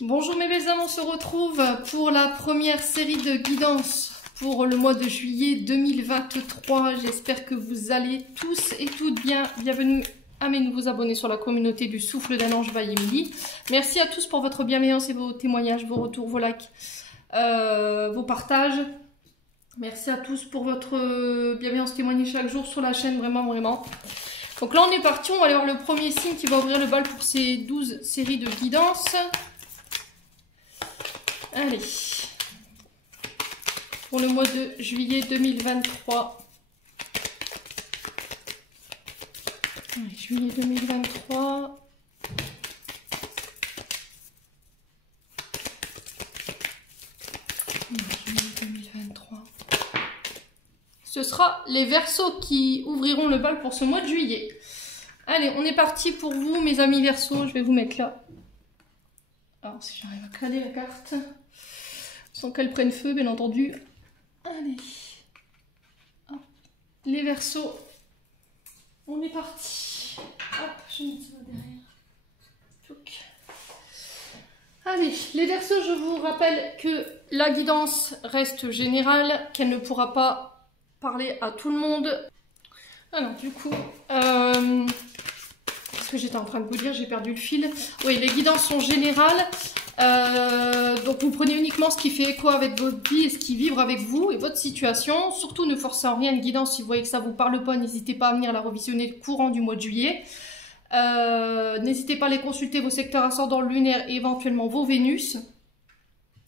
Bonjour mes belles âmes, on se retrouve pour la première série de guidance pour le mois de juillet 2023. J'espère que vous allez tous et toutes bien. Bienvenue à mes nouveaux abonnés sur la communauté du Souffle d'un Ange by Emily. Merci à tous pour votre bienveillance et vos témoignages, vos retours, vos likes, vos partages. Merci à tous pour votre bienveillance témoignée chaque jour sur la chaîne, vraiment, vraiment. Donc là on est parti, on va aller voir le premier signe qui va ouvrir le bal pour ces 12 séries de guidance. Allez, pour le mois de juillet 2023. Allez, juillet 2023. Juillet 2023. Ce sera les Verseaux qui ouvriront le bal pour ce mois de juillet. Allez, on est parti pour vous, mes amis Verseaux. Je vais vous mettre là. Alors, si j'arrive à caler la carte. Sans qu'elle prenne feu, bien entendu. Allez. Hop. Les Verseaux. On est parti. Hop, je mets ça derrière. Tchouk. Allez, les Verseaux, je vous rappelle que la guidance reste générale, qu'elle ne pourra pas parler à tout le monde. Alors, du coup, ce que j'étais en train de vous dire, j'ai perdu le fil. Oui, les guidances sont générales. Donc vous prenez uniquement ce qui fait écho avec votre vie et ce qui vibre avec vous et votre situation. Surtout ne forcez en rien une guidance si vous voyez que ça ne vous parle pas. N'hésitez pas à venir la revisionner courant du mois de juillet. N'hésitez pas à aller consulter vos secteurs ascendants lunaires et éventuellement vos Vénus.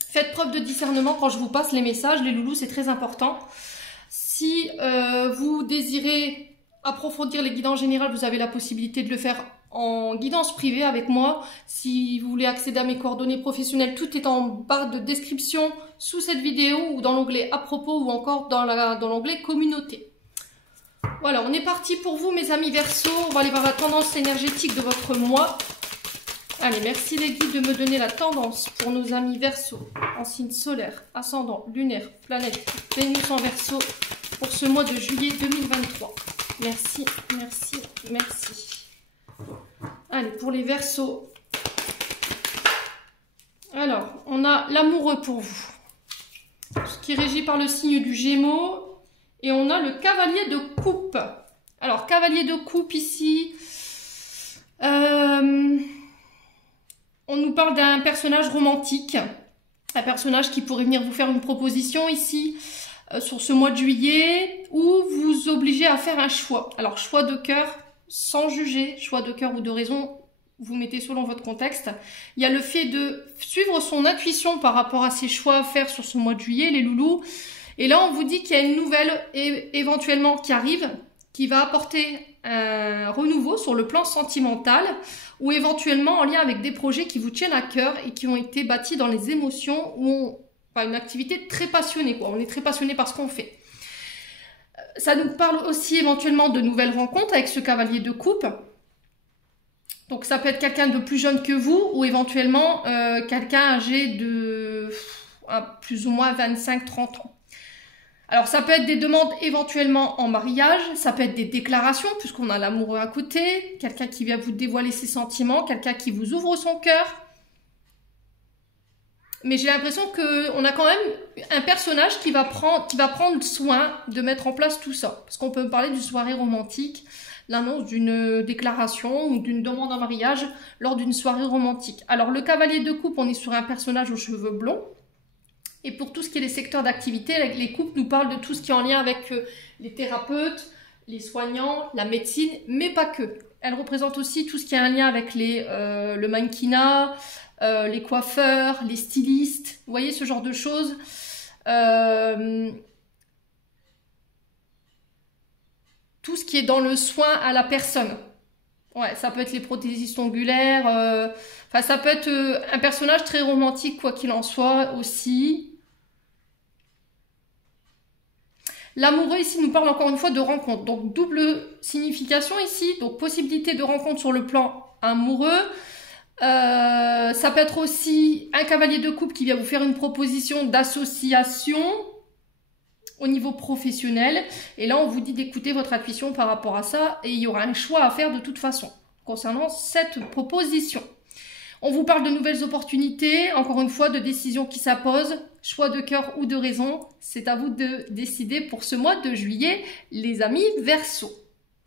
Faites preuve de discernement quand je vous passe les messages. Les loulous, c'est très important. Si vous désirez approfondir les guidances générales, vous avez la possibilité de le faire en guidance privée avec moi. Si vous voulez accéder à mes coordonnées professionnelles, tout est en barre de description sous cette vidéo ou dans l'onglet à propos ou encore dans l'onglet communauté. Voilà, on est parti pour vous mes amis Verseaux. On va aller voir la tendance énergétique de votre mois. Allez, merci les guides de me donner la tendance pour nos amis Verseaux en signe solaire, ascendant, lunaire, planète, Vénus en Verseau pour ce mois de juillet 2023. Merci, merci, merci. Allez, pour les Verseaux. Alors, on a l'amoureux pour vous, ce qui est régi par le signe du Gémeaux. Et on a le cavalier de coupe. Alors, cavalier de coupe ici, on nous parle d'un personnage romantique. Un personnage qui pourrait venir vous faire une proposition ici, sur ce mois de juillet, ou vous obliger à faire un choix. Alors, choix de cœur, sans juger, choix de cœur ou de raison, vous mettez selon votre contexte. Il y a le fait de suivre son intuition par rapport à ses choix à faire sur ce mois de juillet, les loulous. Et là, on vous dit qu'il y a une nouvelle éventuellement qui arrive, qui va apporter un renouveau sur le plan sentimental ou éventuellement en lien avec des projets qui vous tiennent à cœur et qui ont été bâtis dans les émotions ou une activité très passionnée, quoi. On est très passionné par ce qu'on fait. Ça nous parle aussi éventuellement de nouvelles rencontres avec ce cavalier de coupe. Donc ça peut être quelqu'un de plus jeune que vous ou éventuellement quelqu'un âgé de plus ou moins 25-30 ans. Alors ça peut être des demandes éventuellement en mariage, ça peut être des déclarations puisqu'on a l'amoureux à côté, quelqu'un qui vient vous dévoiler ses sentiments, quelqu'un qui vous ouvre son cœur. Mais j'ai l'impression qu'on a quand même un personnage qui va prendre soin de mettre en place tout ça. Parce qu'on peut parler d'une soirée romantique, l'annonce d'une déclaration ou d'une demande en mariage lors d'une soirée romantique. Alors le cavalier de coupe, on est sur un personnage aux cheveux blonds. Et pour tout ce qui est les secteurs d'activité, les couples nous parlent de tout ce qui est en lien avec les thérapeutes, les soignants, la médecine, mais pas que. Elle représente aussi tout ce qui est en lien avec le mannequinat, les coiffeurs, les stylistes, vous voyez ce genre de choses. Tout ce qui est dans le soin à la personne. Ouais, ça peut être les prothésistes ongulaires, ça peut être un personnage très romantique, quoi qu'il en soit aussi. L'amoureux ici nous parle encore une fois de rencontre. Donc double signification ici, donc possibilité de rencontre sur le plan amoureux. Ça peut être aussi un cavalier de coupe qui vient vous faire une proposition d'association au niveau professionnel. Et là, on vous dit d'écouter votre intuition par rapport à ça. Et il y aura un choix à faire de toute façon concernant cette proposition. On vous parle de nouvelles opportunités, encore une fois, de décisions qui s'imposent, choix de cœur ou de raison. C'est à vous de décider pour ce mois de juillet, les amis Verseau.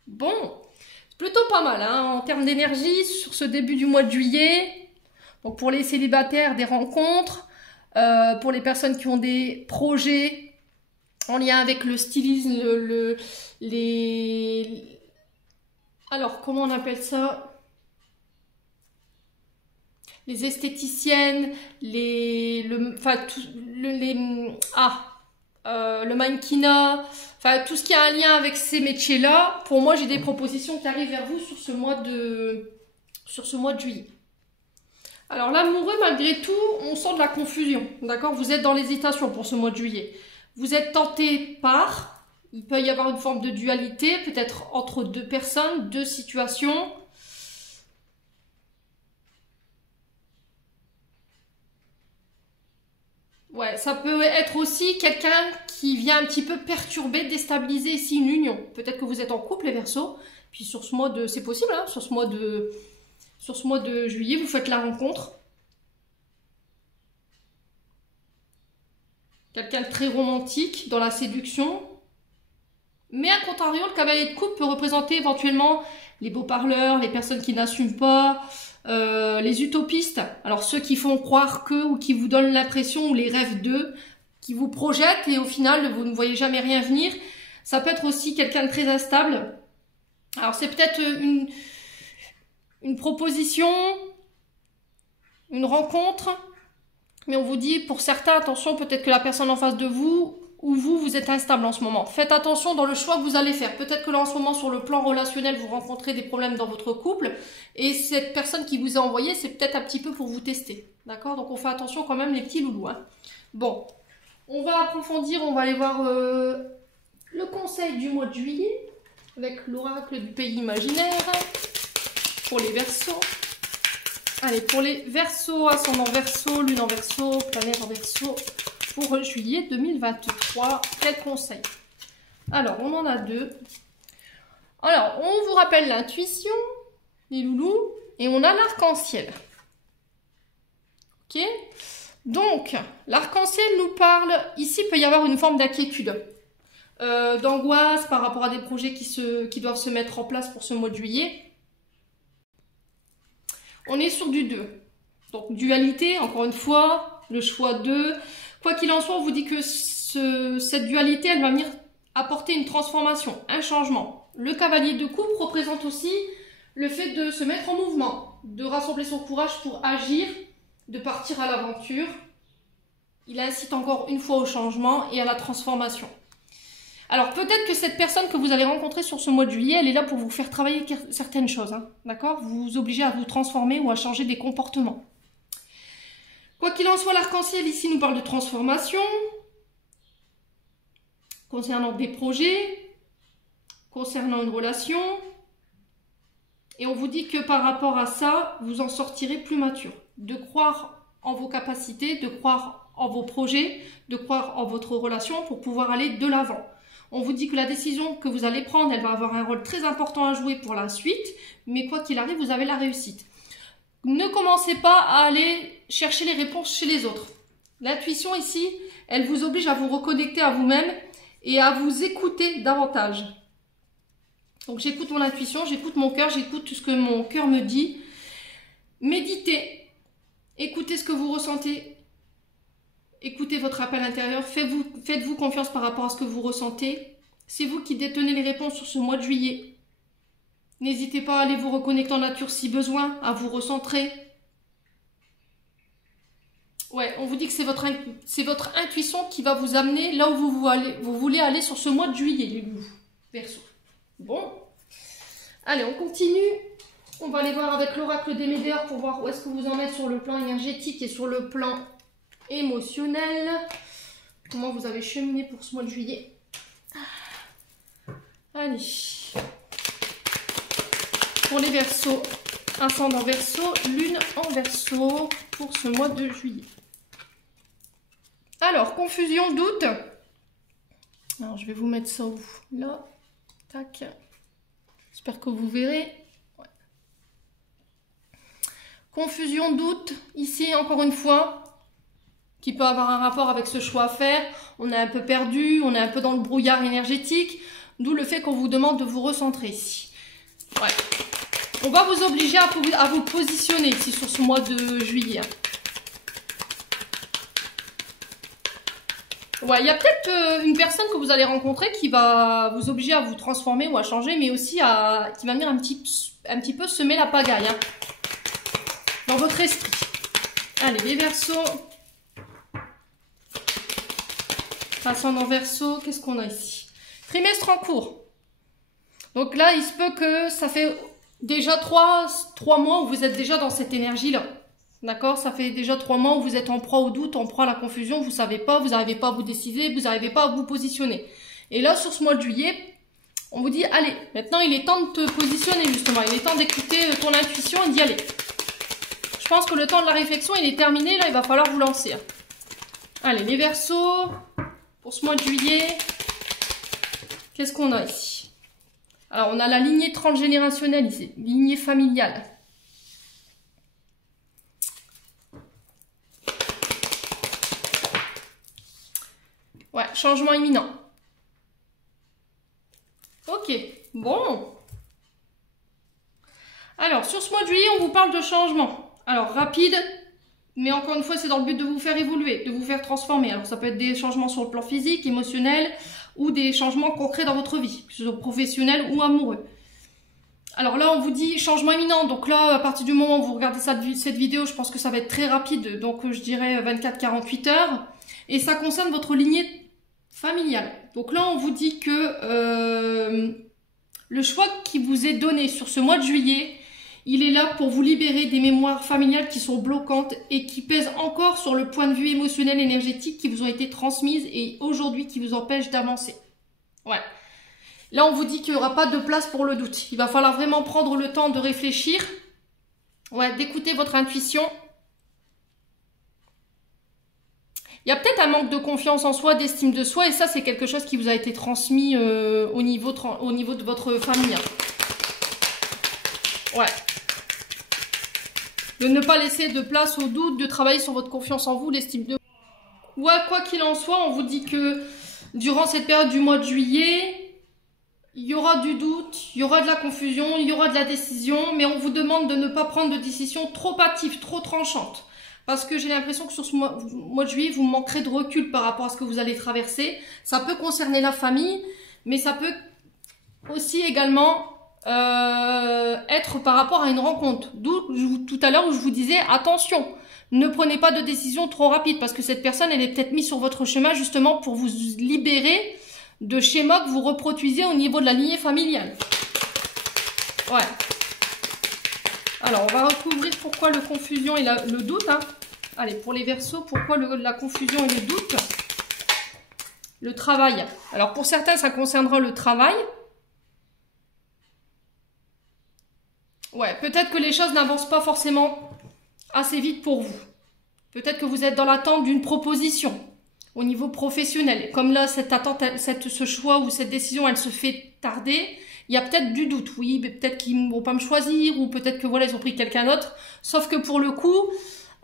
Bon, c'est plutôt pas mal hein, en termes d'énergie sur ce début du mois de juillet. Donc pour les célibataires, des rencontres. Pour les personnes qui ont des projets en lien avec le stylisme, alors comment on appelle ça? Les esthéticiennes, le mannequinat, enfin tout ce qui a un lien avec ces métiers-là. Pour moi, j'ai des propositions qui arrivent vers vous sur ce mois de juillet. Alors l'amoureux, malgré tout, on sent de la confusion, d'accord? Vous êtes dans l'hésitation pour ce mois de juillet. Vous êtes tenté par, il peut y avoir une forme de dualité, peut-être entre deux personnes, deux situations. Ouais, ça peut être aussi quelqu'un qui vient un petit peu perturber, déstabiliser ici une union. Peut-être que vous êtes en couple, les Verseaux, puis sur ce mois de... C'est possible, hein, sur ce mois de juillet, vous faites la rencontre. Quelqu'un de très romantique dans la séduction. Mais à contrario, le cavalier de coupe peut représenter éventuellement les beaux parleurs, les personnes qui n'assument pas, les utopistes. Alors ceux qui font croire que ou qui vous donnent l'impression ou les rêves d'eux, qui vous projettent et au final vous ne voyez jamais rien venir. Ça peut être aussi quelqu'un de très instable. Alors c'est peut-être une proposition, une rencontre, mais on vous dit pour certains, attention, peut-être que la personne en face de vous ou vous êtes instable en ce moment. Faites attention dans le choix que vous allez faire. Peut-être que là en ce moment sur le plan relationnel, vous rencontrez des problèmes dans votre couple et cette personne qui vous a envoyé, c'est peut-être un petit peu pour vous tester. D'accord? Donc on fait attention quand même les petits loulous. Hein. Bon, on va approfondir, on va aller voir le conseil du mois de juillet avec l'oracle du pays imaginaire. Pour les Verseaux. Allez, pour les Verseaux, ascendant Verseau, lune en Verseau, planète en Verseau, pour juillet 2023, quel conseil? Alors, on en a deux. Alors, on vous rappelle l'intuition, les loulous, et on a l'arc-en-ciel. Ok? Donc, l'arc-en-ciel nous parle, ici, il peut y avoir une forme d'inquiétude, d'angoisse par rapport à des projets qui doivent se mettre en place pour ce mois de juillet. On est sur du 2. Donc, dualité, encore une fois, le choix 2. Quoi qu'il en soit, on vous dit que cette dualité, elle va venir apporter une transformation, un changement. Le cavalier de coupe représente aussi le fait de se mettre en mouvement, de rassembler son courage pour agir, de partir à l'aventure. Il incite encore une fois au changement et à la transformation. Alors peut-être que cette personne que vous allez rencontrer sur ce mois de juillet, elle est là pour vous faire travailler certaines choses, hein, d'accord? Vous obligez à vous transformer ou à changer des comportements. Quoi qu'il en soit, l'arc-en-ciel ici nous parle de transformation, concernant des projets, concernant une relation. Et on vous dit que par rapport à ça, vous en sortirez plus mature. De croire en vos capacités, de croire en vos projets, de croire en votre relation pour pouvoir aller de l'avant. On vous dit que la décision que vous allez prendre, elle va avoir un rôle très important à jouer pour la suite, mais quoi qu'il arrive, vous avez la réussite. Ne commencez pas à aller chercher les réponses chez les autres. L'intuition ici, elle vous oblige à vous reconnecter à vous-même et à vous écouter davantage. Donc j'écoute mon intuition, j'écoute mon cœur, j'écoute tout ce que mon cœur me dit. Méditez, écoutez ce que vous ressentez. Écoutez votre appel intérieur, faites-vous confiance par rapport à ce que vous ressentez. C'est vous qui détenez les réponses sur ce mois de juillet. N'hésitez pas à aller vous reconnecter en nature si besoin, à vous recentrer. Ouais, on vous dit que c'est votre intuition qui va vous amener là où vous voulez aller sur ce mois de juillet, les loups. Verseau. Bon. Allez, on continue. On va aller voir avec l'oracle des Médéors pour voir où est-ce que vous en êtes sur le plan énergétique et sur le plan émotionnel. Comment vous avez cheminé pour ce mois de juillet. Allez. Pour les Verseaux, ascendant Verseau, lune en Verseau pour ce mois de juillet. Alors, confusion, doute. Alors, je vais vous mettre ça où? Là. Tac. J'espère que vous verrez. Ouais. Confusion, doute, ici encore une fois, qui peut avoir un rapport avec ce choix à faire. On est un peu perdu, on est un peu dans le brouillard énergétique, d'où le fait qu'on vous demande de vous recentrer ici. Ouais. On va vous obliger à vous positionner ici sur ce mois de juillet. Ouais, il y a peut-être une personne que vous allez rencontrer qui va vous obliger à vous transformer ou à changer, mais aussi qui va venir un petit peu semer la pagaille hein, dans votre esprit. Allez, les Verseaux. Ascendant Verseau, qu'est-ce qu'on a ici? Trimestre en cours. Donc là, il se peut que ça fait déjà 3 mois où vous êtes déjà dans cette énergie-là. D'accord? Ça fait déjà 3 mois où vous êtes en proie au doute, en proie à la confusion, vous savez pas, vous n'arrivez pas à vous décider, vous n'arrivez pas à vous positionner. Et là, sur ce mois de juillet, on vous dit, allez, maintenant il est temps de te positionner justement, il est temps d'écouter ton intuition et d'y aller. Je pense que le temps de la réflexion, il est terminé, là, il va falloir vous lancer. Allez, les Verseaux, pour ce mois de juillet, qu'est-ce qu'on a ici? Alors, on a la lignée transgénérationnelle ici, lignée familiale. Ouais, changement imminent. Ok, bon. Alors, sur ce mois de juillet, on vous parle de changement. Alors, rapide, mais encore une fois, c'est dans le but de vous faire évoluer, de vous faire transformer. Alors, ça peut être des changements sur le plan physique, émotionnel, ou des changements concrets dans votre vie, que ce soit professionnel ou amoureux. Alors là, on vous dit changement imminent. Donc là, à partir du moment où vous regardez cette vidéo, je pense que ça va être très rapide. Donc, je dirais 24-48 heures. Et ça concerne votre lignée familiale. Donc là, on vous dit que le choix qui vous est donné sur ce mois de juillet, il est là pour vous libérer des mémoires familiales qui sont bloquantes et qui pèsent encore sur le point de vue émotionnel, énergétique qui vous ont été transmises et aujourd'hui qui vous empêchent d'avancer. Ouais. Là, on vous dit qu'il n'y aura pas de place pour le doute. Il va falloir vraiment prendre le temps de réfléchir, ouais, d'écouter votre intuition. Il y a peut-être un manque de confiance en soi, d'estime de soi, et ça, c'est quelque chose qui vous a été transmis au niveau de votre famille. Ouais. De ne pas laisser de place au doute, de travailler sur votre confiance en vous, l'estime de vous. Ouais, quoi qu'il en soit, on vous dit que durant cette période du mois de juillet, il y aura du doute, il y aura de la confusion, il y aura de la décision, mais on vous demande de ne pas prendre de décision trop hâtive, trop tranchante. Parce que j'ai l'impression que sur ce mois de juillet, vous manquerez de recul par rapport à ce que vous allez traverser. Ça peut concerner la famille, mais ça peut aussi également être par rapport à une rencontre. D'où tout à l'heure où je vous disais, attention, ne prenez pas de décision trop rapide parce que cette personne, elle est peut-être mise sur votre chemin justement pour vous libérer de schémas que vous reproduisez au niveau de la lignée familiale. Ouais. Alors, on va recouvrir pourquoi le confusion et le doute. Hein. Allez, pour les Verseaux, pourquoi la confusion et le doute? Le travail. Alors, pour certains, ça concernera le travail. Ouais, peut-être que les choses n'avancent pas forcément assez vite pour vous. Peut-être que vous êtes dans l'attente d'une proposition au niveau professionnel. Comme là, cette attente, ce choix ou cette décision, elle se fait tarder. Il y a peut-être du doute, oui, peut-être qu'ils ne vont pas me choisir ou peut-être que voilà, ils ont pris quelqu'un d'autre. Sauf que pour le coup,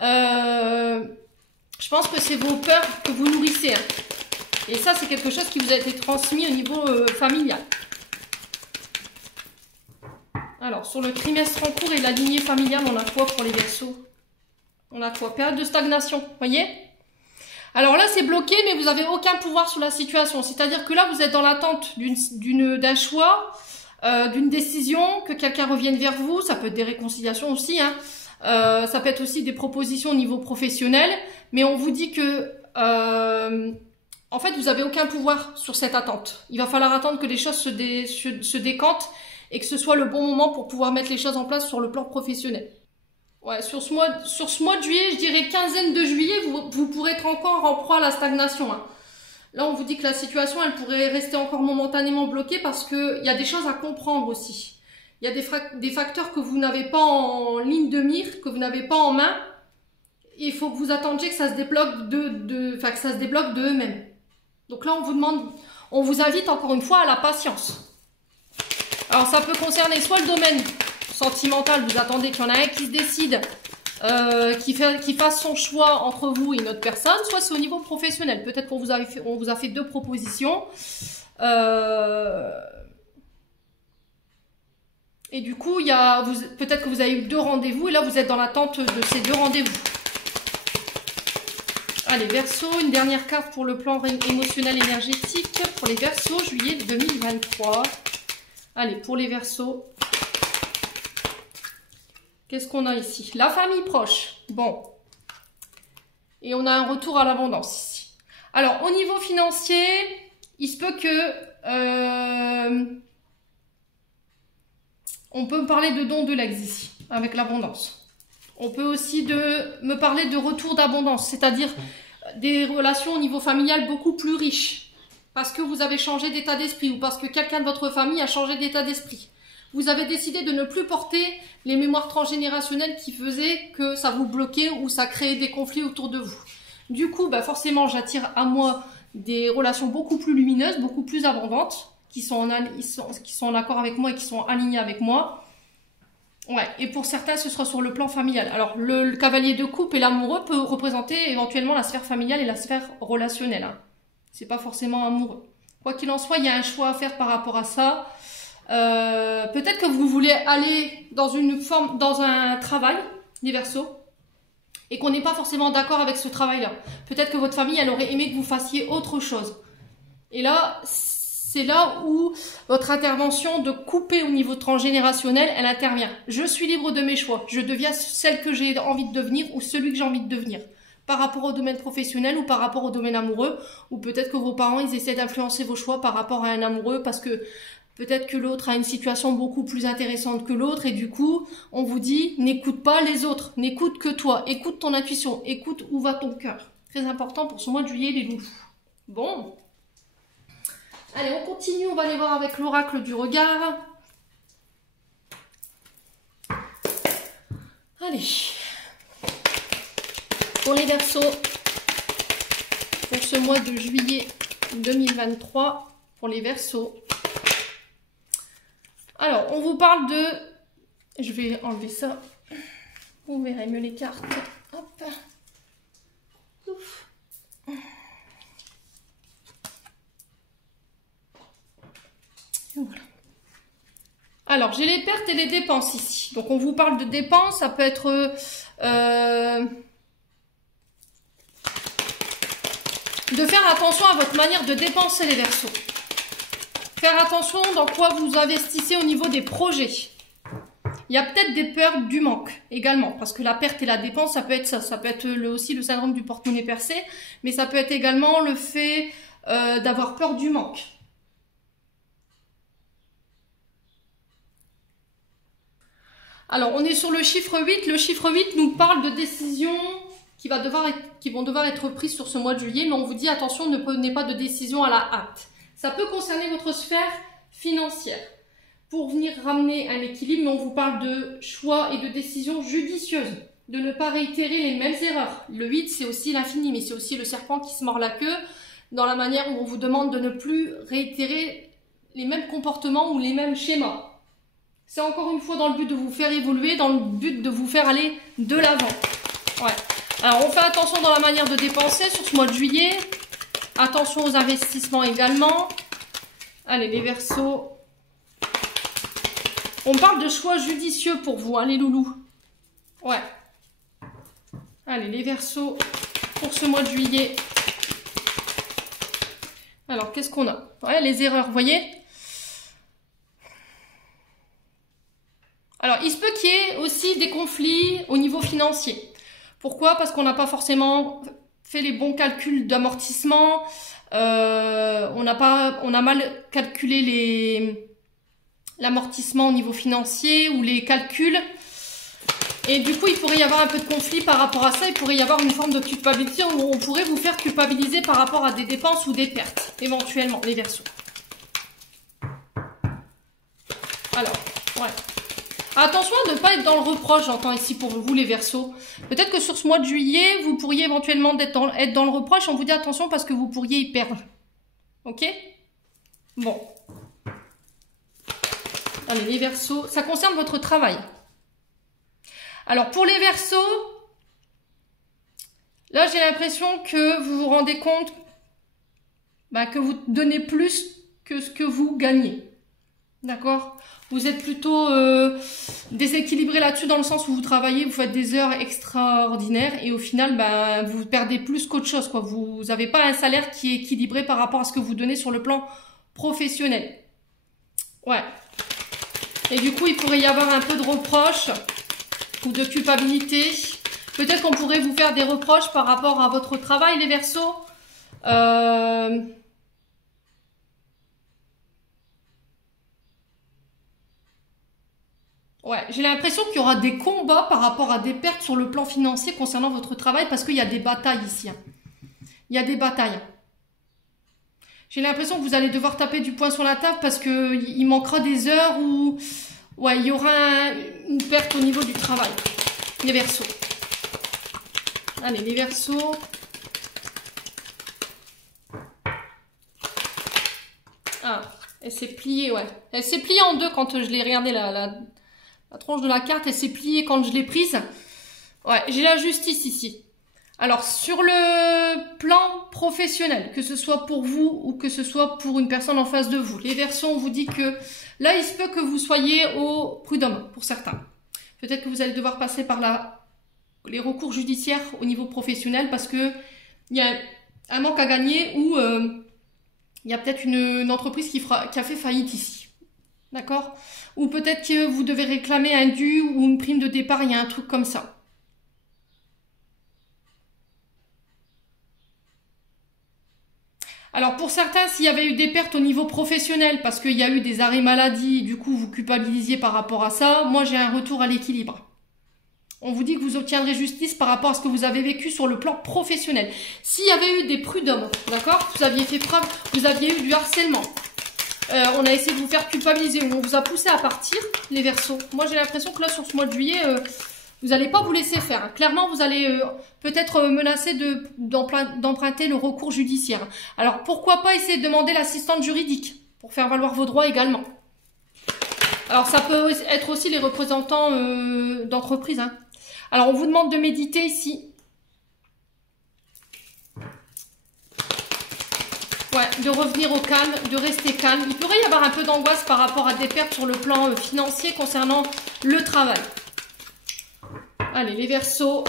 je pense que c'est vos peurs que vous nourrissez. Hein. Et ça, c'est quelque chose qui vous a été transmis au niveau familial. Alors, sur le trimestre en cours et la lignée familiale, on a quoi pour les Verseaux? On a quoi? Période de stagnation, voyez? Alors là, c'est bloqué, mais vous n'avez aucun pouvoir sur la situation. C'est-à-dire que là, vous êtes dans l'attente d'un choix, d'une décision, que quelqu'un revienne vers vous. Ça peut être des réconciliations aussi, hein. Ça peut être aussi des propositions au niveau professionnel. Mais on vous dit que, en fait, vous n'avez aucun pouvoir sur cette attente. Il va falloir attendre que les choses se décantent et que ce soit le bon moment pour pouvoir mettre les choses en place sur le plan professionnel. Ouais, sur ce mois de juillet, je dirais quinzaine de juillet, vous pourrez être encore en proie à la stagnation. Hein. Là, on vous dit que la situation, elle pourrait rester encore momentanément bloquée parce qu'il y a des choses à comprendre aussi. Il y a des facteurs que vous n'avez pas en ligne de mire, que vous n'avez pas en main. Il faut que vous attendiez que ça se débloque que ça se débloque de eux-mêmes. Donc là, on vous invite encore une fois à la patience. Alors, ça peut concerner soit le domaine sentimental, vous attendez qu'il y en a un qui se décide qui fasse son choix entre vous et une autre personne, soit c'est au niveau professionnel. Peut-être qu'on vous a fait deux propositions. Et du coup, peut-être que vous avez eu deux rendez-vous et là, vous êtes dans l'attente de ces deux rendez-vous. Allez, Verseau, une dernière carte pour le plan émotionnel énergétique pour les Verseaux, juillet 2023. Allez, pour les Verseaux, qu'est-ce qu'on a ici? La famille proche. Bon. Et on a un retour à l'abondance ici. Alors, au niveau financier, il se peut que... on peut me parler de dons de l'ex ici, avec l'abondance. On peut aussi me parler de retour d'abondance, c'est-à-dire des relations au niveau familial beaucoup plus riches. Parce que vous avez changé d'état d'esprit ou parce que quelqu'un de votre famille a changé d'état d'esprit. Vous avez décidé de ne plus porter les mémoires transgénérationnelles qui faisaient que ça vous bloquait ou ça créait des conflits autour de vous. Du coup, bah forcément, j'attire à moi des relations beaucoup plus lumineuses, beaucoup plus abondantes, qui sont en accord avec moi et qui sont alignés avec moi. Ouais, et pour certains, ce sera sur le plan familial. Alors, le cavalier de coupe et l'amoureux peut représenter éventuellement la sphère familiale et la sphère relationnelle. Hein. C'est pas forcément amoureux. Quoi qu'il en soit, il y a un choix à faire par rapport à ça. Peut-être que vous voulez aller dans un travail, les Verseaux, et qu'on n'est pas forcément d'accord avec ce travail-là. Peut-être que votre famille, elle aurait aimé que vous fassiez autre chose. Et là, c'est là où votre intervention de couper au niveau transgénérationnel, elle intervient. Je suis libre de mes choix. Je deviens celle que j'ai envie de devenir ou celui que j'ai envie de devenir. Par rapport au domaine professionnel ou par rapport au domaine amoureux. Ou peut-être que vos parents, ils essaient d'influencer vos choix par rapport à un amoureux parce que peut-être que l'autre a une situation beaucoup plus intéressante que l'autre et du coup, on vous dit, n'écoute pas les autres, n'écoute que toi, écoute ton intuition, écoute où va ton cœur. Très important pour ce mois de juillet, les loulous. Bon. Allez, on continue, on va aller voir avec l'oracle du regard. Allez. Pour les Verseaux, pour ce mois de juillet 2023, pour les Verseaux. Alors, on vous parle de... Je vais enlever ça. Vous verrez mieux les cartes. Hop. Ouf. Voilà. Alors, j'ai les pertes et les dépenses ici. Donc, on vous parle de dépenses. Ça peut être... de faire attention à votre manière de dépenser les Verseaux. Faire attention dans quoi vous investissez au niveau des projets. Il y a peut-être des peurs du manque également. Parce que la perte et la dépense, ça peut être ça. Ça peut être aussi le syndrome du porte-monnaie percé. Mais ça peut être également le fait d'avoir peur du manque. Alors, on est sur le chiffre 8. Le chiffre 8 nous parle de décisions qui vont devoir être prises sur ce mois de juillet. Mais on vous dit, attention, ne prenez pas de décision à la hâte. Ça peut concerner votre sphère financière. Pour venir ramener un équilibre, mais on vous parle de choix et de décisions judicieuses. De ne pas réitérer les mêmes erreurs. Le 8, c'est aussi l'infini, mais c'est aussi le serpent qui se mord la queue. Dans la manière où on vous demande de ne plus réitérer les mêmes comportements ou les mêmes schémas. C'est encore une fois dans le but de vous faire évoluer, dans le but de vous faire aller de l'avant. Ouais. Alors, on fait attention dans la manière de dépenser sur ce mois de juillet. Attention aux investissements également. Allez, les Verseaux. On parle de choix judicieux pour vous, hein, les loulous. Ouais. Allez, les Verseaux pour ce mois de juillet. Alors, qu'est-ce qu'on a? Ouais, les erreurs, vous voyez? Alors, il se peut qu'il y ait aussi des conflits au niveau financier. Pourquoi? Parce qu'on n'a pas forcément fait les bons calculs d'amortissement. On a mal calculé l'amortissement au niveau financier ou les calculs. Et du coup, il pourrait y avoir un peu de conflit par rapport à ça. Il pourrait y avoir une forme de culpabilité où on pourrait vous faire culpabiliser par rapport à des dépenses ou des pertes, éventuellement, les Verseaux. Alors, ouais. Attention à ne pas être dans le reproche, j'entends ici pour vous les Verseaux. Peut-être que sur ce mois de juillet, vous pourriez éventuellement être dans le reproche. On vous dit attention parce que vous pourriez y perdre. Ok? Bon. Allez, les Verseaux. Ça concerne votre travail. Alors, pour les Verseaux, là, j'ai l'impression que vous vous rendez compte que vous donnez plus que ce que vous gagnez. D'accord? Vous êtes plutôt déséquilibré là-dessus dans le sens où vous travaillez, vous faites des heures extraordinaires et au final, vous perdez plus qu'autre chose, quoi. Vous n'avez pas un salaire qui est équilibré par rapport à ce que vous donnez sur le plan professionnel. Ouais. Et du coup, il pourrait y avoir un peu de reproches ou de culpabilité. Peut-être qu'on pourrait vous faire des reproches par rapport à votre travail, les Verseaux. Ouais, j'ai l'impression qu'il y aura des combats par rapport à des pertes sur le plan financier concernant votre travail parce qu'il y a des batailles ici. Hein. Il y a des batailles. J'ai l'impression que vous allez devoir taper du poing sur la table parce qu'il manquera des heures où ouais, il y aura une perte au niveau du travail. Les Verseaux. Allez, les Verseaux. Ah, elle s'est pliée, ouais. Elle s'est pliée en deux quand je l'ai regardé la tranche de la carte, elle s'est pliée quand je l'ai prise. Ouais, j'ai la justice ici. Alors, sur le plan professionnel, que ce soit pour vous ou que ce soit pour une personne en face de vous, les Verseaux, on vous dit que là, il se peut que vous soyez au prud'homme, pour certains. Peut-être que vous allez devoir passer par les recours judiciaires au niveau professionnel parce que il y a un manque à gagner ou il y a peut-être une entreprise qui a fait faillite ici. D'accord? Ou peut-être que vous devez réclamer un dû ou une prime de départ, il y a un truc comme ça. Alors pour certains, s'il y avait eu des pertes au niveau professionnel, parce qu'il y a eu des arrêts maladie, du coup vous culpabilisiez par rapport à ça, moi j'ai un retour à l'équilibre. On vous dit que vous obtiendrez justice par rapport à ce que vous avez vécu sur le plan professionnel. S'il y avait eu des prud'hommes, d'accord, vous aviez fait preuve, vous aviez eu du harcèlement. On a essayé de vous faire culpabiliser, on vous a poussé à partir, les Verseaux. Moi j'ai l'impression que là sur ce mois de juillet, vous n'allez pas vous laisser faire. Clairement vous allez peut-être menacer d'emprunter le recours judiciaire. Alors pourquoi pas essayer de demander l'assistante juridique pour faire valoir vos droits également. Alors ça peut être aussi les représentants d'entreprise. Hein. Alors on vous demande de méditer ici. Ouais, de revenir au calme, de rester calme. Il pourrait y avoir un peu d'angoisse par rapport à des pertes sur le plan financier concernant le travail. Allez, les Verseaux.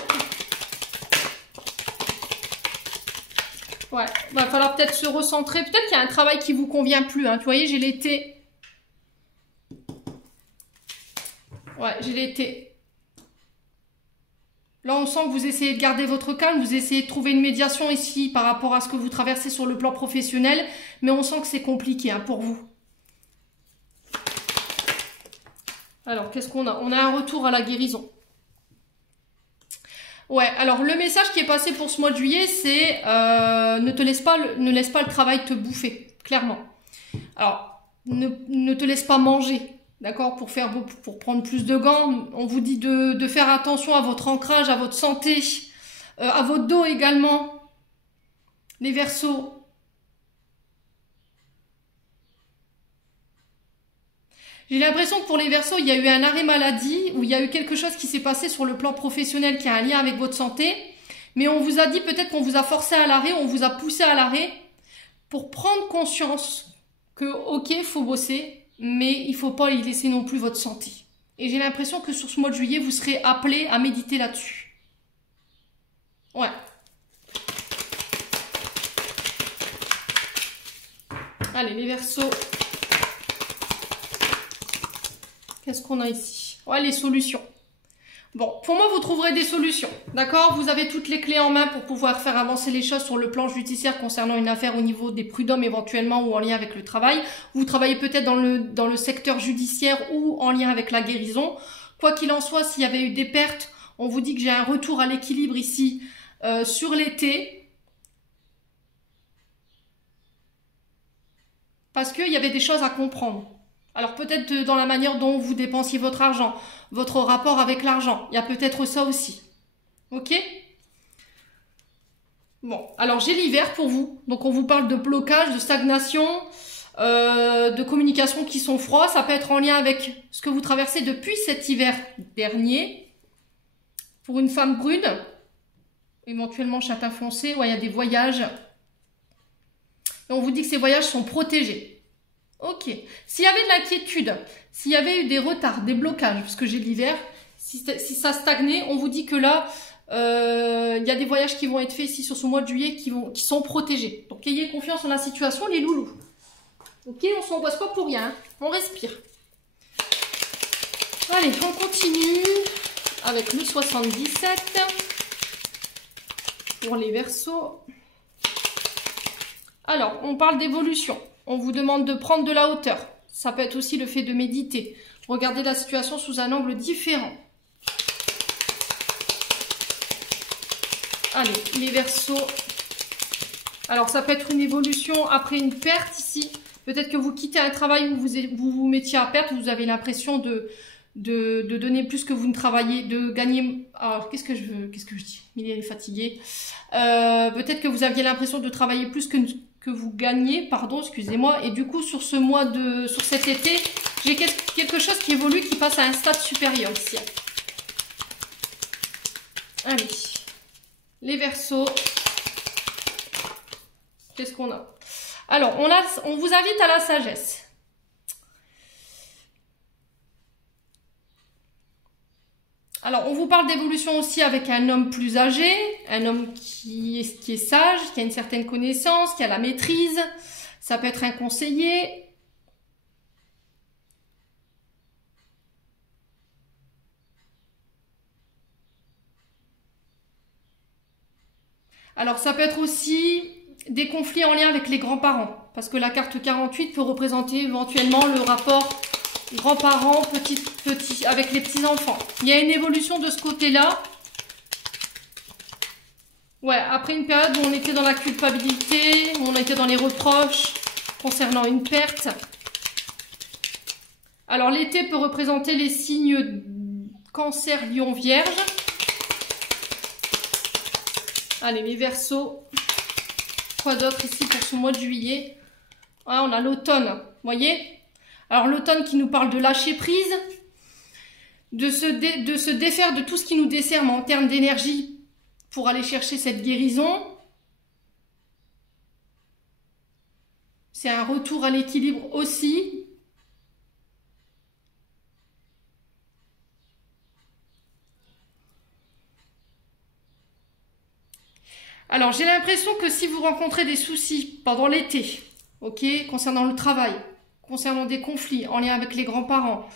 Ouais, va falloir peut-être se recentrer. Peut-être qu'il y a un travail qui vous convient plus. Hein. Tu voyez, j'ai l'été. Ouais, j'ai l'été. Là, on sent que vous essayez de garder votre calme, vous essayez de trouver une médiation ici par rapport à ce que vous traversez sur le plan professionnel, mais on sent que c'est compliqué hein, pour vous. Alors, qu'est-ce qu'on a? On a un retour à la guérison. Ouais, alors le message qui est passé pour ce mois de juillet, c'est ne laisse pas le travail te bouffer, clairement. Alors, ne te laisse pas manger. D'accord, pour prendre plus de gants, on vous dit de faire attention à votre ancrage, à votre santé, à votre dos également, les Verseaux. J'ai l'impression que pour les Verseaux, il y a eu un arrêt maladie, ou il y a eu quelque chose qui s'est passé sur le plan professionnel qui a un lien avec votre santé, mais on vous a dit peut-être qu'on vous a forcé à l'arrêt, on vous a poussé à l'arrêt pour prendre conscience que, ok, faut bosser, mais il ne faut pas y laisser non plus votre santé. Et j'ai l'impression que sur ce mois de juillet, vous serez appelé à méditer là-dessus. Ouais. Allez, les Verseaux. Qu'est-ce qu'on a ici? Ouais, les solutions. Bon, pour moi, vous trouverez des solutions. D'accord? Vous avez toutes les clés en main pour pouvoir faire avancer les choses sur le plan judiciaire concernant une affaire au niveau des prud'hommes éventuellement ou en lien avec le travail. Vous travaillez peut-être dans le secteur judiciaire ou en lien avec la guérison. Quoi qu'il en soit, s'il y avait eu des pertes, on vous dit que j'ai un retour à l'équilibre ici sur l'été. Parce qu'il y avait des choses à comprendre. Alors peut-être dans la manière dont vous dépensiez votre argent, votre rapport avec l'argent. Il y a peut-être ça aussi. Ok? Bon, alors j'ai l'hiver pour vous. Donc on vous parle de blocage, de stagnation, de communication qui sont froids. Ça peut être en lien avec ce que vous traversez depuis cet hiver dernier. Pour une femme brune, éventuellement châtain foncé, ouais, il y a des voyages. Et on vous dit que ces voyages sont protégés. Ok. S'il y avait de l'inquiétude, s'il y avait eu des retards, des blocages, parce que j'ai de l'hiver, si ça stagnait, on vous dit que là, il y a des voyages qui vont être faits ici sur ce mois de juillet qui sont protégés. Donc ayez confiance en la situation, les loulous. Ok, on s'angoisse pas pour rien, hein. On respire. Allez, on continue avec le 77 pour les Verseaux. Alors, on parle d'évolution. On vous demande de prendre de la hauteur. Ça peut être aussi le fait de méditer. Regardez la situation sous un angle différent. Allez, les Verseaux. Alors, ça peut être une évolution après une perte ici. Peut-être que vous quittez un travail où vous mettiez à perte, vous avez l'impression de donner plus que vous ne travaillez, de gagner... Alors, qu'est-ce que je dis? Il est fatigué. Peut-être que vous aviez l'impression de travailler plus que vous gagnez, pardon, excusez-moi. Et du coup, sur cet été, j'ai quelque chose qui évolue, qui passe à un stade supérieur ici. Allez, les Verseaux. Qu'est-ce qu'on a? Alors, on vous invite à la sagesse. Alors, on vous parle d'évolution aussi avec un homme plus âgé, un homme qui est sage, qui a une certaine connaissance, qui a la maîtrise. Ça peut être un conseiller. Alors, ça peut être aussi des conflits en lien avec les grands-parents, parce que la carte 48 peut représenter éventuellement le rapport grands-parents, petits, avec les petits-enfants. Il y a une évolution de ce côté-là. Ouais, après une période où on était dans la culpabilité, où on était dans les reproches concernant une perte. Alors, l'été peut représenter les signes Cancer, Lion, Vierge. Allez, les Verseaux. Quoi d'autre ici pour ce mois de juillet? Ouais, on a l'automne, voyez? Alors l'automne qui nous parle de lâcher prise, de se défaire de tout ce qui nous desserre en termes d'énergie pour aller chercher cette guérison. C'est un retour à l'équilibre aussi. Alors j'ai l'impression que si vous rencontrez des soucis pendant l'été, ok, concernant le travail, concernant des conflits en lien avec les grands-parents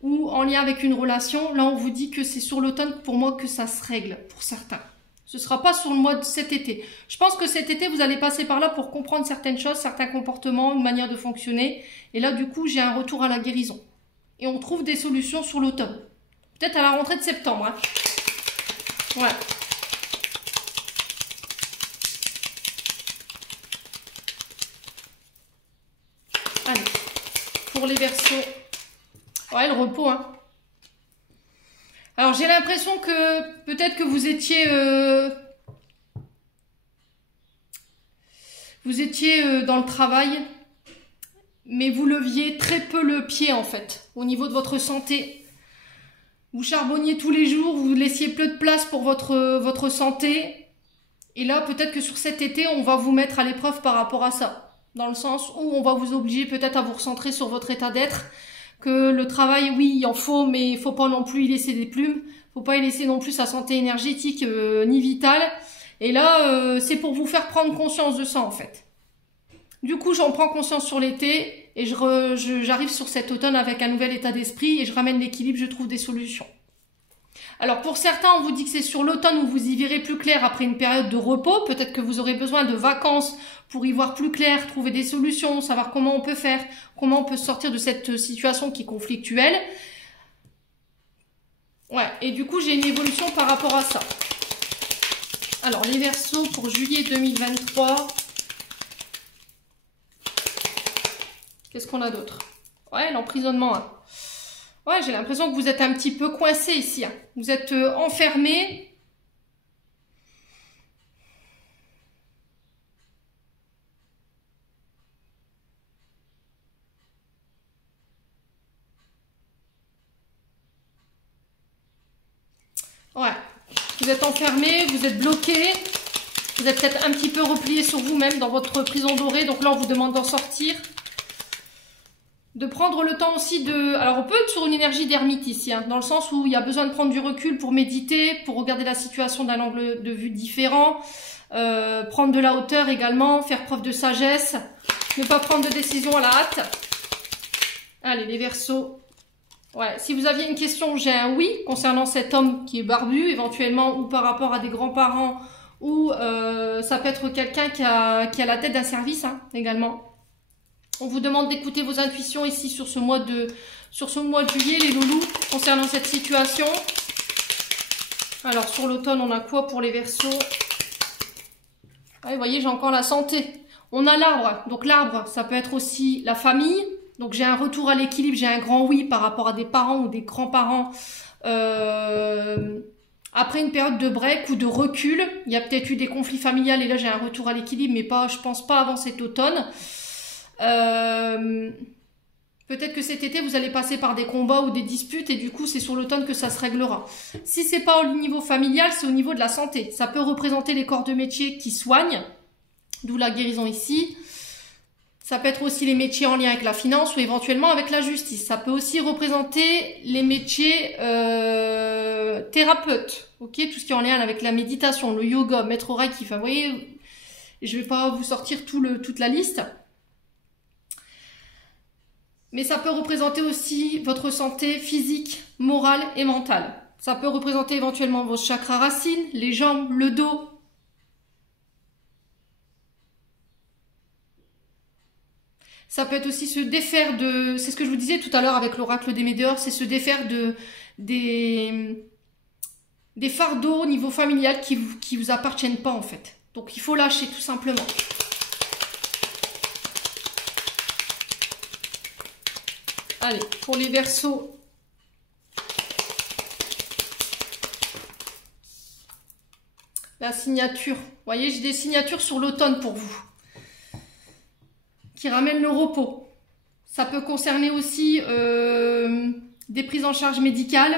ou en lien avec une relation, là on vous dit que c'est sur l'automne pour moi que ça se règle pour certains. Ce ne sera pas sur le mois de cet été. Je pense que cet été vous allez passer par là pour comprendre certaines choses, certains comportements, une manière de fonctionner. Et là du coup j'ai un retour à la guérison. Et on trouve des solutions sur l'automne. Peut-être à la rentrée de septembre. Hein. Ouais. Allez. Pour les Verseaux. Ouais, le repos, hein. Alors, j'ai l'impression que peut-être que vous étiez dans le travail, mais vous leviez très peu le pied, en fait, au niveau de votre santé. Vous charbonniez tous les jours, vous laissiez peu de place pour votre santé. Et là, peut-être que sur cet été, on va vous mettre à l'épreuve par rapport à ça. Dans le sens où on va vous obliger peut-être à vous recentrer sur votre état d'être. Que le travail, oui, il en faut, mais il faut pas non plus y laisser des plumes. Faut pas y laisser non plus sa santé énergétique ni vitale. Et là, c'est pour vous faire prendre conscience de ça, en fait. Du coup, j'en prends conscience sur l'été et j'arrive sur cet automne avec un nouvel état d'esprit et je ramène l'équilibre, je trouve des solutions. Alors pour certains, on vous dit que c'est sur l'automne où vous y verrez plus clair après une période de repos. Peut-être que vous aurez besoin de vacances pour y voir plus clair, trouver des solutions, savoir comment on peut faire, comment on peut sortir de cette situation qui est conflictuelle. Ouais, et du coup, j'ai une évolution par rapport à ça. Alors, les Verseaux pour juillet 2023. Qu'est-ce qu'on a d'autre? Ouais, l'emprisonnement. Hein. Ouais, j'ai l'impression que vous êtes un petit peu coincé ici. Hein. Vous êtes enfermé. Ouais. vous êtes enfermé, vous êtes bloqué. Vous êtes peut-être un petit peu replié sur vous-même dans votre prison dorée. Donc là, on vous demande d'en sortir. De prendre le temps aussi de... Alors, on peut être sur une énergie d'ermite ici, hein, dans le sens où il y a besoin de prendre du recul pour méditer, pour regarder la situation d'un angle de vue différent, prendre de la hauteur également, faire preuve de sagesse, ne pas prendre de décision à la hâte. Allez, les Verseaux. Ouais, si vous aviez une question, j'ai un oui concernant cet homme qui est barbu, éventuellement, ou par rapport à des grands-parents, ou ça peut être quelqu'un qui a la tête d'un service, hein, également. On vous demande d'écouter vos intuitions ici sur ce mois de juillet, les loulous, concernant cette situation. Alors, sur l'automne, on a quoi pour les Verseaux? Ah, vous voyez, j'ai encore la santé. On a l'arbre. Donc, l'arbre, ça peut être aussi la famille. Donc, j'ai un retour à l'équilibre, j'ai un grand oui par rapport à des parents ou des grands-parents. Après une période de break ou de recul, il y a peut-être eu des conflits familiales et là, j'ai un retour à l'équilibre, mais pas, je pense pas avant cet automne. Peut-être que cet été vous allez passer par des combats ou des disputes et du coup c'est sur l'automne que ça se réglera. Si c'est pas au niveau familial, c'est au niveau de la santé. Ça peut représenter les corps de métier qui soignent, d'où la guérison ici. Ça peut être aussi les métiers en lien avec la finance ou éventuellement avec la justice. Ça peut aussi représenter les métiers thérapeutes, ok, tout ce qui est en lien avec la méditation, le yoga, maître reiki. Enfin, vous voyez, je vais pas vous sortir toute la liste. Mais ça peut représenter aussi votre santé physique, morale et mentale. Ça peut représenter éventuellement vos chakras racines, les jambes, le dos. Ça peut être aussi se défaire de... C'est ce que je vous disais tout à l'heure avec l'oracle des Médéors, c'est se défaire des fardeaux au niveau familial qui vous appartiennent pas en fait. Donc il faut lâcher tout simplement. Allez, pour les Verseaux, la signature. Vous voyez, j'ai des signatures sur l'automne pour vous, qui ramènent le repos. Ça peut concerner aussi des prises en charge médicales.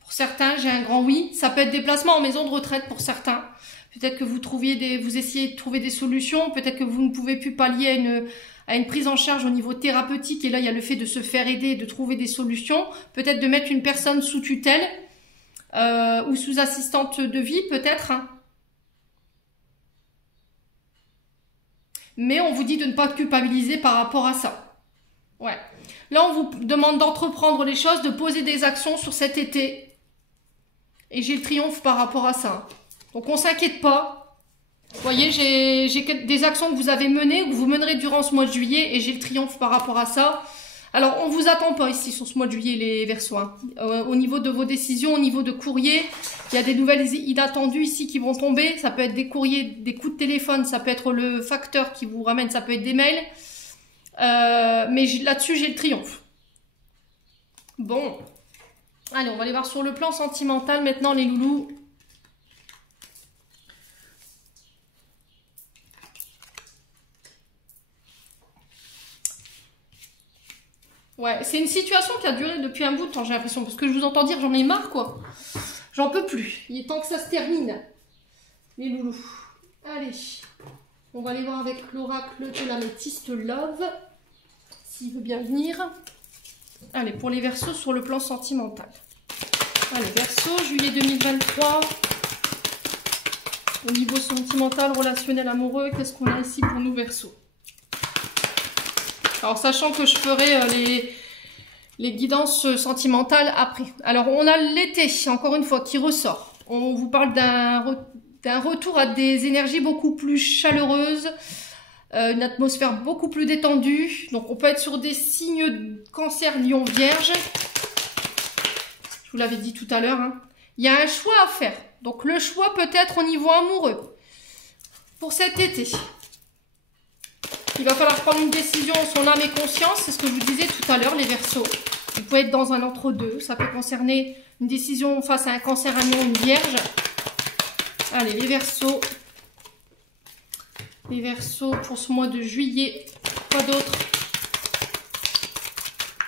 Pour certains, j'ai un grand oui. Ça peut être des placements en maison de retraite pour certains. Peut-être que vous essayez de trouver des solutions. Peut-être que vous ne pouvez plus pallier à une prise en charge au niveau thérapeutique. Et là, il y a le fait de se faire aider, de trouver des solutions. Peut-être de mettre une personne sous tutelle ou sous assistante de vie, peut-être. Mais on vous dit de ne pas culpabiliser par rapport à ça. Ouais. Là, on vous demande d'entreprendre les choses, de poser des actions sur cet été. Et j'ai le triomphe par rapport à ça. Donc, on ne s'inquiète pas. Vous voyez, j'ai des actions que vous avez menées, ou que vous mènerez durant ce mois de juillet, et j'ai le triomphe par rapport à ça. Alors, on ne vous attend pas ici sur ce mois de juillet, les Verseaux. Hein. Au niveau de vos décisions, au niveau de courrier, il y a des nouvelles inattendues ici qui vont tomber. Ça peut être des courriers, des coups de téléphone, ça peut être le facteur qui vous ramène, ça peut être des mails. Mais là-dessus, j'ai le triomphe. Bon. Allez, on va aller voir sur le plan sentimental maintenant, les loulous. Ouais, c'est une situation qui a duré depuis un bout de temps, j'ai l'impression. Parce que je vous entends dire, j'en ai marre, quoi. J'en peux plus. Il est temps que ça se termine. Les loulous. Allez. On va aller voir avec l'oracle de l'améthyste Love. S'il veut bien venir. Allez, pour les Verseaux sur le plan sentimental. Allez, Verseaux, juillet 2023. Au niveau sentimental, relationnel, amoureux, qu'est-ce qu'on a ici pour nous, Verseaux? Alors, sachant que je ferai les guidances sentimentales après. Alors, on a l'été, encore une fois, qui ressort. On vous parle d'un retour à des énergies beaucoup plus chaleureuses, une atmosphère beaucoup plus détendue. Donc, on peut être sur des signes Cancer, Lion, Vierge. Je vous l'avais dit tout à l'heure. Hein. Il y a un choix à faire. Donc, le choix peut être au niveau amoureux pour cet été. Il va falloir prendre une décision en son âme et conscience. C'est ce que je vous disais tout à l'heure, les Verseaux. Vous pouvez être dans un entre-deux. Ça peut concerner une décision face à un Cancer, un Lion, une Vierge. Allez, les Verseaux. Les Verseaux pour ce mois de juillet. Quoi d'autre?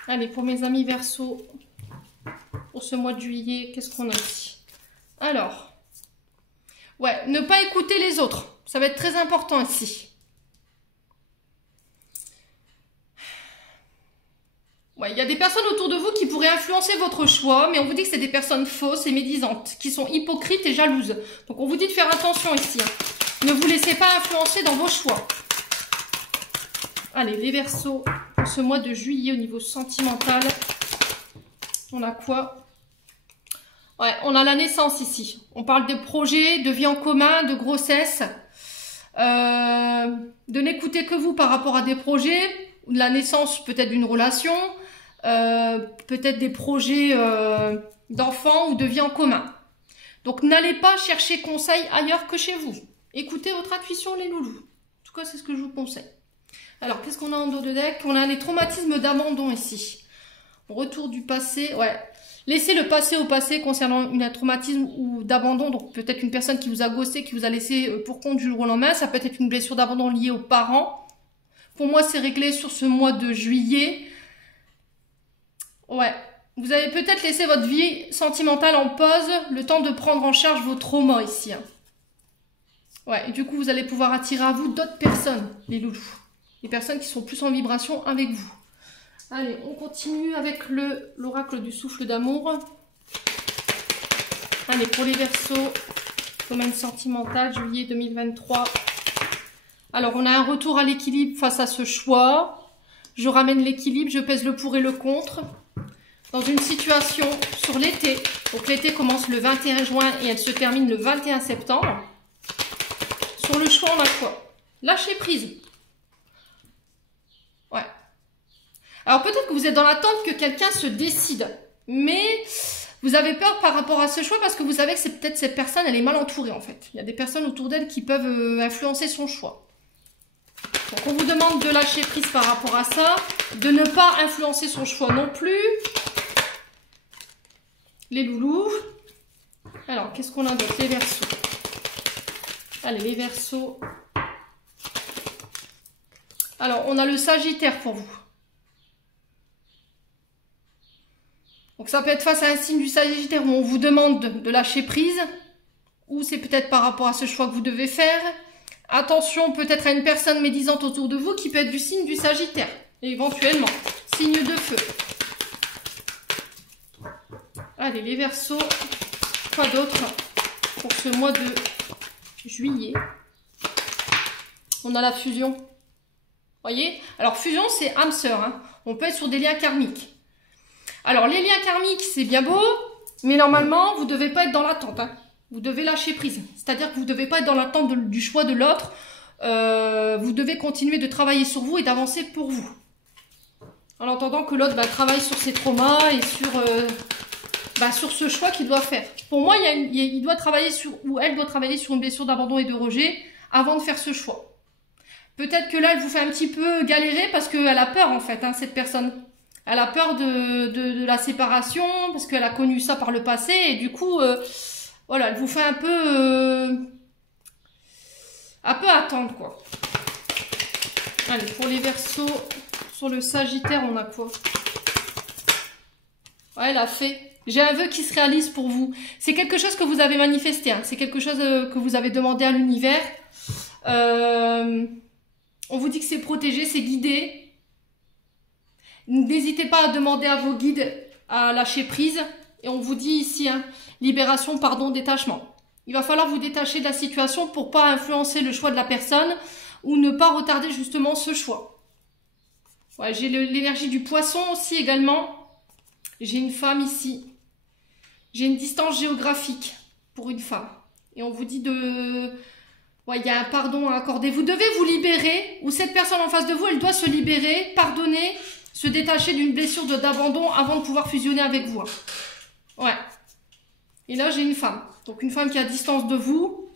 Allez, pour mes amis Verseaux, pour ce mois de juillet, qu'est-ce qu'on a ici? Alors, écouter les autres. Ça va être très important ici. Ouais, il y a des personnes autour de vous qui pourraient influencer votre choix, mais on vous dit que c'est des personnes fausses et médisantes, qui sont hypocrites et jalouses. Donc on vous dit de faire attention ici. Ne vous laissez pas influencer dans vos choix. Allez, les Verseaux, pour ce mois de juillet au niveau sentimental, on a quoi? Ouais, on a la naissance ici. On parle de projets, de vie en commun, de grossesse, de n'écouter que vous par rapport à des projets, de la naissance peut-être d'une relation, peut-être des projets d'enfants ou de vie en commun. Donc n'allez pas chercher conseil ailleurs que chez vous. Écoutez votre intuition les loulous. En tout cas, c'est ce que je vous conseille. Alors, qu'est-ce qu'on a en dos de deck? On a les traumatismes d'abandon ici. Retour du passé, ouais. Laissez le passé au passé concernant un traumatisme ou d'abandon. Donc peut-être une personne qui vous a ghosté, qui vous a laissé pour compte du jour au lendemain. Ça peut être une blessure d'abandon liée aux parents. Pour moi, c'est réglé sur ce mois de juillet. Ouais. Vous avez peut-être laissé votre vie sentimentale en pause, le temps de prendre en charge vos traumas ici. Ouais, et du coup, vous allez pouvoir attirer à vous d'autres personnes, les loulous. Les personnes qui sont plus en vibration avec vous. Allez, on continue avec l'oracle du souffle d'amour. Allez, pour les Verseaux, domaine sentimental, juillet 2023. Alors, on a un retour à l'équilibre face à ce choix. Je ramène l'équilibre, je pèse le pour et le contre. Dans une situation sur l'été. Donc, l'été commence le 21 juin et elle se termine le 21 septembre. Sur le choix, on a quoi? Lâcher prise. Ouais. Alors, peut-être que vous êtes dans l'attente que quelqu'un se décide. Mais vous avez peur par rapport à ce choix parce que vous savez que c'est peut-être cette personne, elle est mal entourée en fait. Il y a des personnes autour d'elle qui peuvent influencer son choix. Donc, on vous demande de lâcher prise par rapport à ça. De ne pas influencer son choix non plus. Les loulous. Alors, qu'est-ce qu'on a d'autre? Les Verseaux. Allez, les Verseaux. Alors, on a le Sagittaire pour vous. Donc, ça peut être face à un signe du Sagittaire où on vous demande de lâcher prise. Ou c'est peut-être par rapport à ce choix que vous devez faire. Attention peut-être à une personne médisante autour de vous qui peut être du signe du Sagittaire. Et éventuellement, signe de feu. Allez, les Verseaux. Quoi d'autre pour ce mois de juillet? On a la fusion. Voyez? Alors, fusion, c'est âme sœur. Hein. On peut être sur des liens karmiques. Alors, les liens karmiques, c'est bien beau, mais normalement, vous ne devez pas être dans l'attente. Hein. Vous devez lâcher prise. C'est-à-dire que vous ne devez pas être dans l'attente du choix de l'autre. Vous devez continuer de travailler sur vous et d'avancer pour vous. En attendant que l'autre travaille sur ses traumas et sur ce choix qu'il doit faire. Pour moi, il doit travailler sur, ou elle doit travailler sur une blessure d'abandon et de rejet avant de faire ce choix. Peut-être que là, elle vous fait un petit peu galérer parce qu'elle a peur, en fait, hein, cette personne. Elle a peur de la séparation parce qu'elle a connu ça par le passé. Et du coup, voilà, elle vous fait un peu attendre, quoi. Allez, pour les Verseaux, sur le Sagittaire, on a quoi? Ouais, la fée. J'ai un vœu qui se réalise pour vous. C'est quelque chose que vous avez manifesté. Hein. C'est quelque chose que vous avez demandé à l'univers. On vous dit que c'est protégé, c'est guidé. N'hésitez pas à demander à vos guides à lâcher prise. Et on vous dit ici, hein, libération, pardon, détachement. Il va falloir vous détacher de la situation pour pas influencer le choix de la personne ou ne pas retarder justement ce choix. Ouais, j'ai l'énergie du Poisson aussi également. J'ai une femme ici. J'ai une distance géographique pour une femme. Et on vous dit de... Ouais, il y a un pardon à accorder. Vous devez vous libérer, ou cette personne en face de vous, elle doit se libérer, pardonner, se détacher d'une blessure d'abandon avant de pouvoir fusionner avec vous. Ouais. Et là, j'ai une femme. Donc, une femme qui est à distance de vous.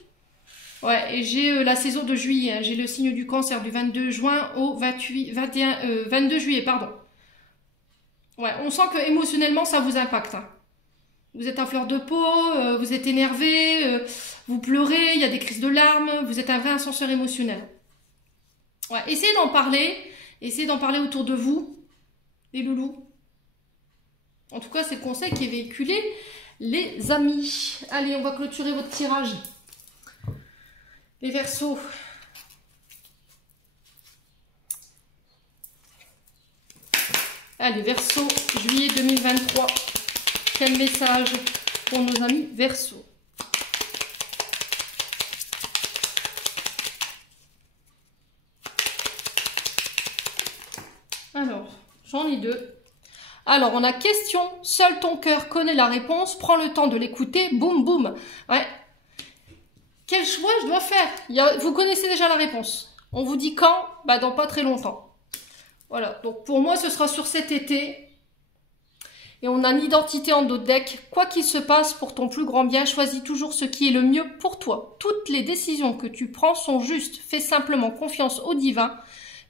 Ouais, et j'ai la saison de juillet. Hein. J'ai le signe du Cancer du 22 juin au 22 juillet, pardon. Ouais, on sent que émotionnellement, ça vous impacte. Hein. Vous êtes à fleur de peau, vous êtes énervé, vous pleurez, il y a des crises de larmes, vous êtes un vrai ascenseur émotionnel. Ouais, essayez d'en parler autour de vous, les loulous. En tout cas, c'est le conseil qui est véhiculé, les amis. Allez, on va clôturer votre tirage. Les Verseaux. Allez, Verseaux, juillet 2023. Quel message pour nos amis Verseaux? Alors, j'en ai deux. Alors, on a question. Seul ton cœur connaît la réponse. Prends le temps de l'écouter. Boum, boum. Ouais. Quel choix je dois faire? Vous connaissez déjà la réponse. On vous dit quand? Bah, dans pas très longtemps. Voilà, donc pour moi, ce sera sur cet été. Et on a l'identité en dos de deck. Quoi qu'il se passe, pour ton plus grand bien, choisis toujours ce qui est le mieux pour toi. Toutes les décisions que tu prends sont justes. Fais simplement confiance au divin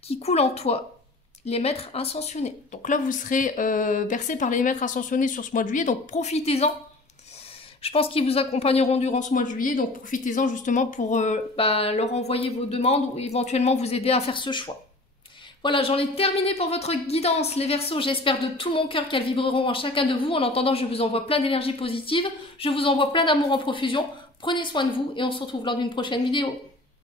qui coule en toi. Les maîtres ascensionnés. Donc là, vous serez versé par les maîtres ascensionnés sur ce mois de juillet. Donc profitez-en. Je pense qu'ils vous accompagneront durant ce mois de juillet. Donc profitez-en justement pour leur envoyer vos demandes ou éventuellement vous aider à faire ce choix. Voilà, j'en ai terminé pour votre guidance, les Verseaux. J'espère de tout mon cœur qu'elles vibreront en chacun de vous. En attendant, je vous envoie plein d'énergie positive. Je vous envoie plein d'amour en profusion. Prenez soin de vous et on se retrouve lors d'une prochaine vidéo.